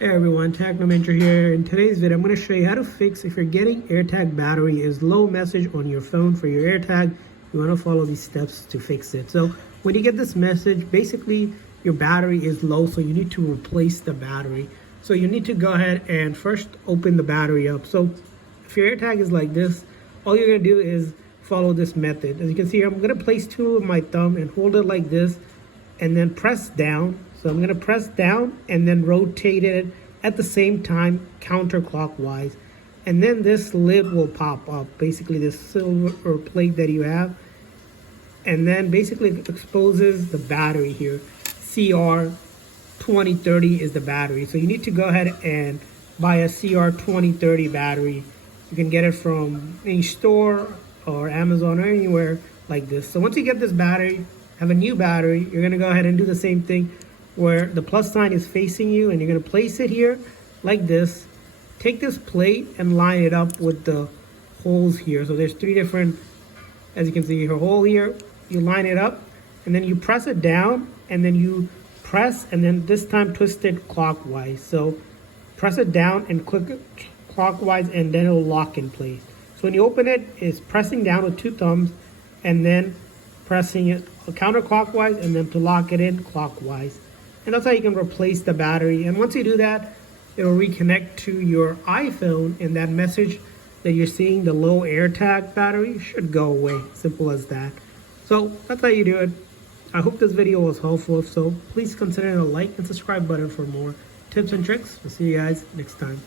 Hey everyone, Technomentor here. In today's video, I'm going to show you how to fix if you're getting AirTag battery is low message on your phone for your AirTag. You want to follow these steps to fix it. So when you get this message, basically your battery is low, so you need to replace the battery. So you need to go ahead and first open the battery up. So if your AirTag is like this, all you're going to do is follow this method. As you can see here, I'm going to place two with my thumb and hold it like this and then press down. So I'm going to press down and then rotate it at the same time counterclockwise. And then this lid will pop up, basically this silver plate that you have. And then basically it exposes the battery here. CR2030 is the battery. So you need to go ahead and buy a CR2030 battery. You can get it from any store or Amazon or anywhere like this. So once you get this battery, have a new battery, you're going to go ahead and do the same thing where the plus sign is facing you, and you're going to place it here like this. Take this plate and line it up with the holes here. So there's three different, as you can see, your hole here. You line it up and then you press it down and then you press, and then this time twist it clockwise. So press it down and click it clockwise and then it'll lock in place. So when you open it, it's pressing down with two thumbs and then pressing it counterclockwise and then to lock it in clockwise. And that's how you can replace the battery. And once you do that, it will reconnect to your iPhone, and that message that you're seeing, the low AirTag battery, should go away. Simple as that. So that's how you do it. I hope this video was helpful. If so, please consider the like and subscribe button for more tips and tricks. We'll see you guys next time.